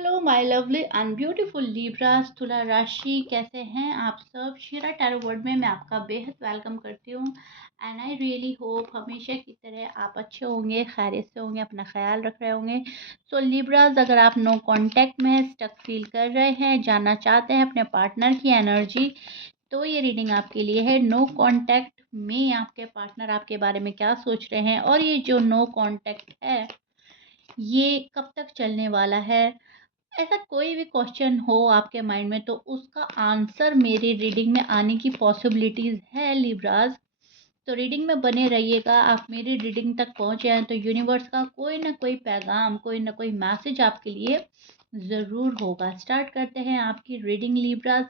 Hello my lovely and beautiful Libras तुला राशि, कैसे हैं आप सब। शिरा टैरो वर्ड में मैं आपका बेहद वेलकम करती हूँ एंड आई रियली होप हमेशा की तरह आप अच्छे होंगे, खैरियत से होंगे, अपना ख्याल रख रहे होंगे। सो लीब्रास, अगर आप नो कांटेक्ट में स्टक फील कर रहे हैं, जानना चाहते हैं अपने पार्टनर की एनर्जी, तो ये रीडिंग आपके लिए है। नो कांटेक्ट में आपके पार्टनर आपके बारे में क्या सोच रहे हैं, और ये जो नो कांटेक्ट है ये कब तक चलने वाला है। ऐसा कोई भी क्वेश्चन हो आपके माइंड में तो उसका आंसर मेरी रीडिंग में आने की पॉसिबिलिटीज़ है लिब्राज। तो रीडिंग में बने रहिएगा। आप मेरी रीडिंग तक पहुंच जाएं तो यूनिवर्स का कोई ना कोई पैगाम, कोई ना कोई मैसेज आपके लिए ज़रूर होगा। स्टार्ट करते हैं आपकी reading Libras.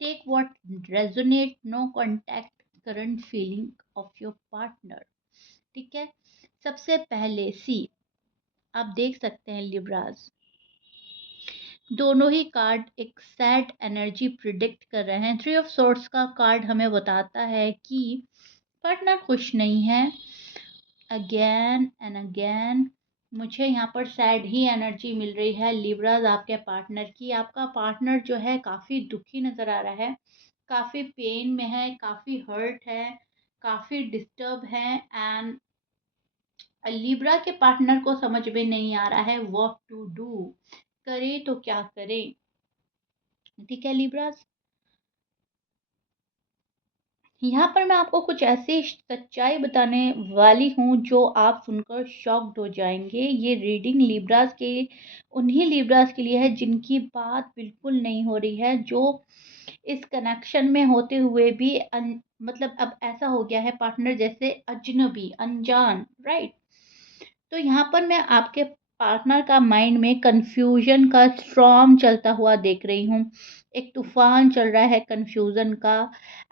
Take what resonate, no contact, current feeling of your partner. ठीक है, सबसे पहले सी, आप देख सकते हैं लिब्राज, दोनों ही कार्ड एक सैड एनर्जी प्रिडिक्ट कर रहे हैं। थ्री ऑफ सोर्ड्स का कार्ड हमें बताता है कि पार्टनर खुश नहीं है। अगेन एंड अगेन मुझे यहाँ पर सैड ही एनर्जी मिल रही है लिब्राज आपके पार्टनर की। आपका पार्टनर जो है काफ़ी दुखी नज़र आ रहा है, काफ़ी पेन में है, काफ़ी हर्ट है, काफ़ी डिस्टर्ब है एंड लिब्रा के पार्टनर को समझ में नहीं आ रहा है व्हाट टू डू, करे तो क्या करे। ठीक है लिब्रास, यहाँ पर मैं आपको कुछ ऐसी सच्चाई बताने वाली हूँ जो आप सुनकर शॉक्ड हो जाएंगे। ये रीडिंग लिब्रास के, उन्हीं लिब्रास के लिए है जिनकी बात बिल्कुल नहीं हो रही है, जो इस कनेक्शन में होते हुए भी मतलब अब ऐसा हो गया है पार्टनर जैसे अजनबी, अनजान, राइट। तो यहाँ पर मैं आपके पार्टनर का माइंड में कंफ्यूजन का स्ट्रॉम चलता हुआ देख रही हूँ। एक तूफान चल रहा है कंफ्यूजन का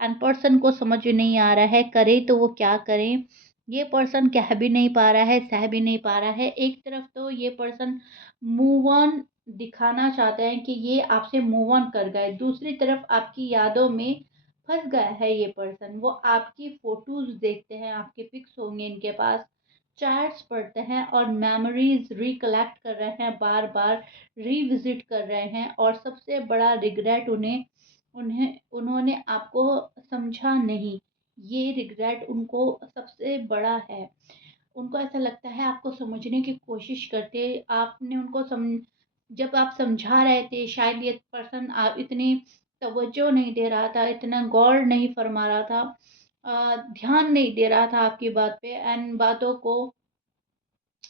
एंड पर्सन को समझ नहीं आ रहा है करे तो वो क्या करें। ये पर्सन कह भी नहीं पा रहा है, सह भी नहीं पा रहा है। एक तरफ तो ये पर्सन मूव ऑन दिखाना चाहते हैं कि ये आपसे मूव ऑन कर गए, दूसरी तरफ आपकी यादों में फंस गया है ये पर्सन। वो आपकी फोटोज देखते हैं, आपके पिक्स होंगे इनके पास, चैट्स पढ़ते हैं और मेमोरीज रिकलेक्ट कर रहे हैं, बार बार रिविजिट कर रहे हैं। और सबसे बड़ा रिग्रेट उन्हें उन्हें उन्होंने आपको समझा नहीं, ये रिग्रेट उनको सबसे बड़ा है। उनको ऐसा लगता है आपको समझने की कोशिश करते, आपने उनको जब आप समझा रहे थे शायद ये पर्सन आप इतनी तवज्जो नहीं दे रहा था, इतना गौर नहीं फरमा रहा था, ध्यान नहीं दे रहा था आपकी बात पे एंड बातों को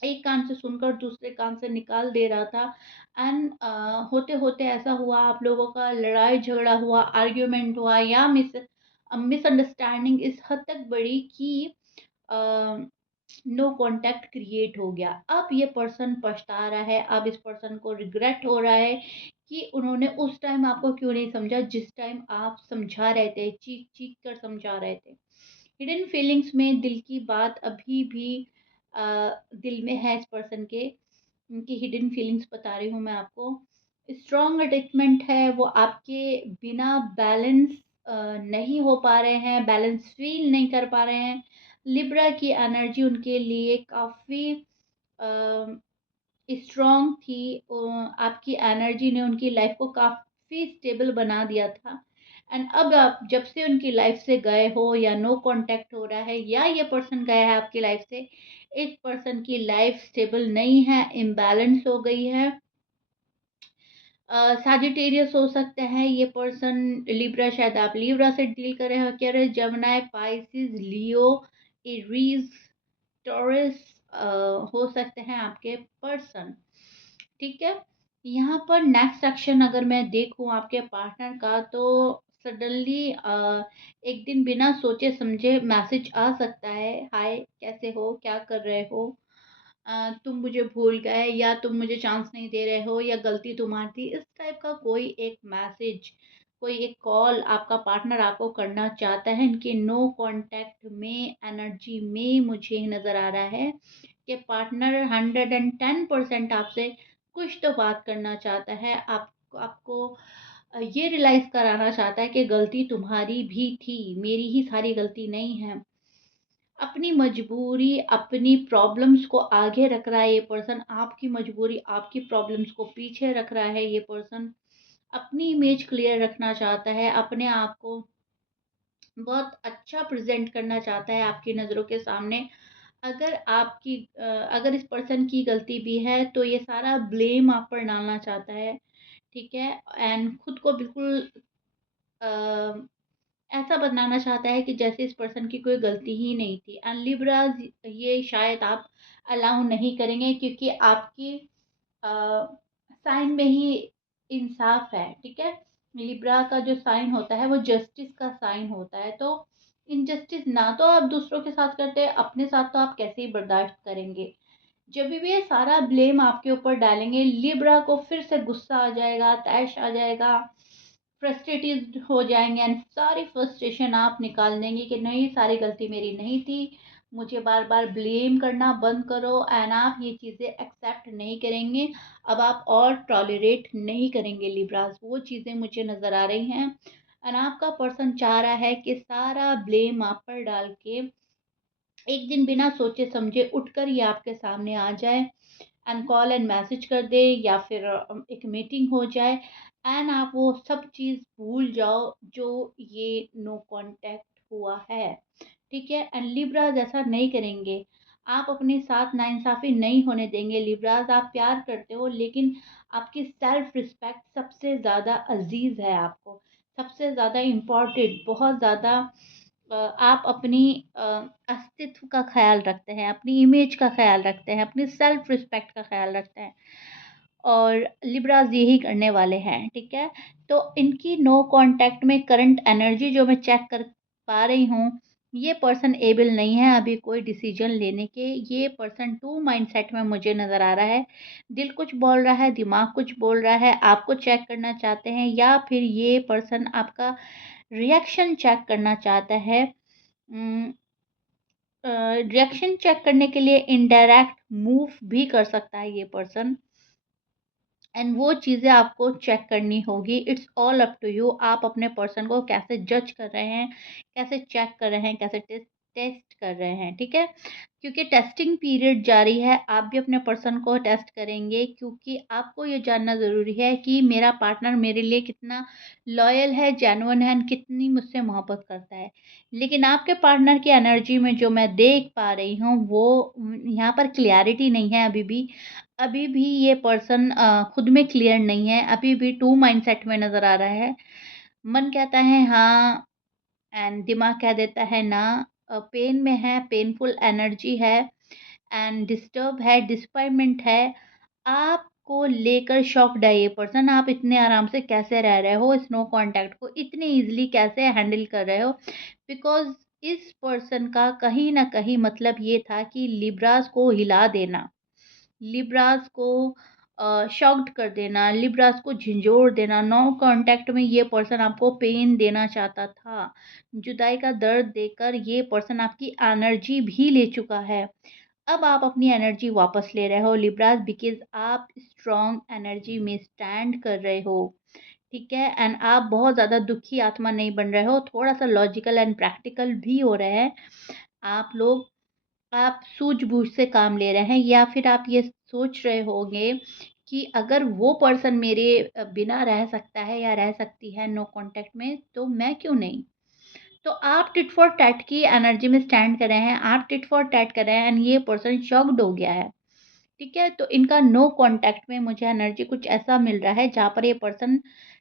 एक कान से सुनकर दूसरे कान से निकाल दे रहा था। एंड होते होते ऐसा हुआ, आप लोगों का लड़ाई झगड़ा हुआ, आर्ग्यूमेंट हुआ या मिसअंडरस्टैंडिंग इस हद तक बढ़ी कि नो कांटेक्ट क्रिएट हो गया। अब ये पर्सन पछता रहा है, अब इस पर्सन को रिग्रेट हो रहा है कि उन्होंने उस टाइम आपको क्यों नहीं समझा, जिस टाइम आप समझा रहे थे, चीख चीख कर समझा रहे थे। हिडन फीलिंग्स में दिल की बात अभी भी दिल में है इस पर्सन के, उनकी हिडन फीलिंग्स बता रही हूँ मैं आपको। स्ट्रॉन्ग अटैचमेंट है, वो आपके बिना बैलेंस नहीं हो पा रहे हैं, बैलेंस फील नहीं कर पा रहे हैं। लिब्रा की एनर्जी उनके लिए काफ़ी स्ट्रॉन्ग थी। आपकी एनर्जी ने उनकी लाइफ को काफ़ी स्टेबल बना दिया था एंड अब आप जब से उनकी लाइफ से गए हो या नो कांटेक्ट हो रहा है या ये पर्सन गया है आपकी लाइफ से, इस पर्सन की लाइफ स्टेबल नहीं है, इम्बैलेंस हो गई है। सैजिटेरियस हो सकते हैं ये पर्सन, लिब्रा, शायद आप लिब्रा से डील कर रहे हो, कह रहे जमनाई, पाइसिस, लियो, एरीज, टॉरस हो सकते हैं आपके पर्सन। ठीक है, यहाँ पर नेक्स्ट एक्शन अगर मैं देखूँ आपके पार्टनर का, तो सडनली एक दिन बिना सोचे समझे मैसेज आ सकता है, हाय कैसे हो, क्या कर रहे हो, तुम मुझे भूल गए, या तुम मुझे चांस नहीं दे रहे हो, या गलती तुम्हारी थी। इस टाइप का कोई एक मैसेज, कोई एक कॉल आपका पार्टनर आपको करना चाहता है। इनके नो कांटेक्ट में एनर्जी में मुझे नज़र आ रहा है कि पार्टनर 110% आपसे कुछ तो बात करना चाहता है। आपको ये रियलाइज़ कराना चाहता है कि गलती तुम्हारी भी थी, मेरी ही सारी गलती नहीं है। अपनी मजबूरी, अपनी प्रॉब्लम्स को आगे रख रहा है ये पर्सन, आपकी मजबूरी, आपकी प्रॉब्लम्स को पीछे रख रहा है ये पर्सन। अपनी इमेज क्लियर रखना चाहता है, अपने आप को बहुत अच्छा प्रेज़ेंट करना चाहता है आपकी नज़रों के सामने। अगर इस पर्सन की गलती भी है, तो ये सारा ब्लेम आप पर डालना चाहता है, ठीक है? एंड खुद को बिल्कुल अ, ऐसा बनाना चाहता है कि जैसे इस पर्सन की कोई गलती ही नहीं थी। एंड लिब्राज़, ये शायद आप अलाउ नहीं करेंगे, क्योंकि आपकी अ, साइन में ही इंसाफ है, ठीक है? लिब्रा का जो साइन होता है वो जस्टिस का साइन होता है, तो इनजस्टिस ना तो आप दूसरों के साथ करते हैं, अपने साथ तो आप कैसे ही बर्दाश्त करेंगे। जब भी ये सारा ब्लेम आपके ऊपर डालेंगे, लिब्रा को फिर से गुस्सा आ जाएगा, तैश आ जाएगा, फ्रस्ट्रेटेड हो जाएँगे एंड सारी फ्रस्ट्रेशन आप निकाल देंगे कि नहीं, सारी गलती मेरी नहीं थी, मुझे बार-बार ब्लेम करना बंद करो। एंड आप ये चीज़ें एक्सेप्ट नहीं करेंगे, अब आप और टॉलरेट नहीं करेंगे लिब्रास, वो चीज़ें मुझे नज़र आ रही हैं। एंड आपका पर्सन चाह रहा है कि सारा ब्लेम आप पर डाल के एक दिन बिना सोचे समझे उठकर ये आपके सामने आ जाए एंड कॉल एंड मैसेज कर दे, या फिर एक मीटिंग हो जाए एंड आप वो सब चीज़ भूल जाओ जो ये नो कांटेक्ट हुआ है, ठीक है? एंड लिब्राज ऐसा नहीं करेंगे, आप अपने साथ नाइंसाफ़ी नहीं होने देंगे लिब्राज। आप प्यार करते हो, लेकिन आपकी सेल्फ रिस्पेक्ट सबसे ज़्यादा अज़ीज़ है आपको, सबसे ज़्यादा इम्पोर्टेंट, बहुत ज़्यादा आप अपनी अस्तित्व का ख़्याल रखते हैं, अपनी इमेज का ख़्याल रखते हैं, अपनी सेल्फ रिस्पेक्ट का ख़्याल रखते हैं, और लिब्राज़ यही करने वाले हैं, ठीक है? तो इनकी नो कॉन्टैक्ट में करंट एनर्जी जो मैं चेक कर पा रही हूँ, ये पर्सन एबल नहीं है अभी कोई डिसीज़न लेने के। ये पर्सन 2 माइंडसेट में मुझे नज़र आ रहा है। दिल कुछ बोल रहा है, दिमाग कुछ बोल रहा है, आपको चेक करना चाहते हैं, या फिर ये पर्सन आपका रिएक्शन चेक करना चाहता है। उम, रिएक्शन चेक करने के लिए इनडायरेक्ट मूव भी कर सकता है ये पर्सन, एंड वो चीज़ें आपको चेक करनी होगी। It's all up to you, आप अपने पर्सन को कैसे जज कर रहे हैं, कैसे चेक कर रहे हैं, कैसे टेस्ट कर रहे हैं, ठीक है? क्योंकि टेस्टिंग पीरियड जारी है, आप भी अपने पर्सन को टेस्ट करेंगे, क्योंकि आपको ये जानना ज़रूरी है कि मेरा पार्टनर मेरे लिए कितना लॉयल है, जेन्युइन है एंड कितनी मुझसे मोहब्बत करता है। लेकिन आपके पार्टनर की एनर्जी में जो मैं देख पा रही हूँ, वो यहाँ पर क्लैरिटी नहीं है अभी भी। अभी भी ये पर्सन खुद में क्लियर नहीं है, अभी भी 2 माइंडसेट में नज़र आ रहा है। मन कहता है हाँ, एंड दिमाग कह देता है ना। पेन में है, पेनफुल एनर्जी है एंड डिस्टर्ब है, डिसअपॉइंटमेंट है। आपको लेकर शॉक्ड है ये पर्सन, आप इतने आराम से कैसे रह रहे हो, इस नो कॉन्टैक्ट को इतने ईज़िली कैसे हैंडल कर रहे हो? बिकॉज़ इस पर्सन का कहीं न कहीं मतलब ये था कि लिब्रास को हिला देना। लिब्रास को शॉक्ड कर देना, लिब्रास को झिंझोर देना, नो कॉन्टैक्ट में ये पर्सन आपको पेन देना चाहता था। जुदाई का दर्द देकर ये पर्सन आपकी एनर्जी भी ले चुका है। अब आप अपनी एनर्जी वापस ले रहे हो लिब्रास, बिकॉज़ आप स्ट्रॉन्ग एनर्जी में स्टैंड कर रहे हो, ठीक है? एंड आप बहुत ज़्यादा दुखी आत्मा नहीं बन रहे हो, थोड़ा-सा लॉजिकल एंड प्रैक्टिकल भी हो रहे हैं आप लोग। आप सूझबूझ से काम ले रहे हैं, या फिर आप ये सोच रहे होंगे कि अगर वो पर्सन मेरे बिना रह सकता है या रह सकती है नो कॉन्टैक्ट में, तो मैं क्यों नहीं? तो आप टिट फॉर टैट की एनर्जी में स्टैंड कर रहे हैं, आप टिट फॉर टैट कर रहे हैं एंड ये पर्सन शॉक्ड हो गया है, ठीक है? तो इनका नो कॉन्टैक्ट में मुझे एनर्जी कुछ ऐसा मिल रहा है जहाँ पर ये पर्सन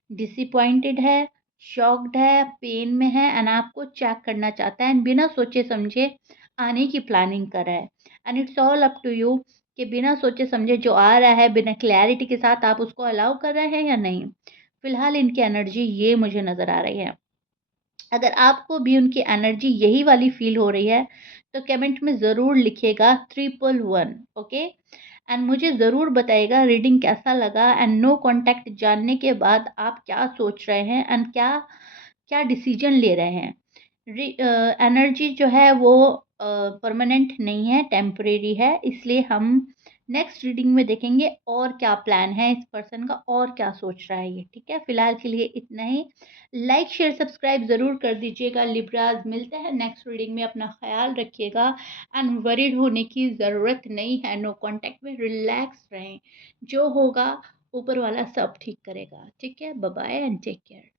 डिसअपॉइंटेड है, शॉक्ड है, पेन में है एंड आपको चेक करना चाहता है एंड बिना सोचे-समझे आने की प्लानिंग कर रहा है। And it's all up to you कि बिना सोचे-समझे जो आ रहा है, बिना क्लैरिटी के साथ आप उसको अलाउ कर रहे हैं या नहीं? फिलहाल इनकी एनर्जी ये मुझे नज़र आ रही है। अगर आपको भी उनकी एनर्जी यही वाली फ़ील हो रही है, तो कमेंट में ज़रूर लिखिएगा 111, ओके? एंड मुझे ज़रूर बताइएगा रीडिंग कैसा लगा, एंड नो कॉन्टैक्ट जानने के बाद आप क्या सोच रहे हैं एंड क्या क्या डिसीजन ले रहे हैं। एनर्जी जो है वो परमानेंट नहीं है, टेम्परेरी है, इसलिए हम नेक्स्ट रीडिंग में देखेंगे और क्या प्लान है इस पर्सन का और क्या सोच रहा है ये, ठीक है? फिलहाल के लिए इतना ही। लाइक शेयर सब्सक्राइब ज़रूर कर दीजिएगा लिब्राज। मिलते हैं नेक्स्ट रीडिंग में, अपना ख्याल रखिएगा एंड वरीड होने की ज़रूरत नहीं है। नो कॉन्टैक्ट में रिलैक्स रहें, जो होगा ऊपर वाला सब ठीक करेगा, ठीक है? Bye bye and take care.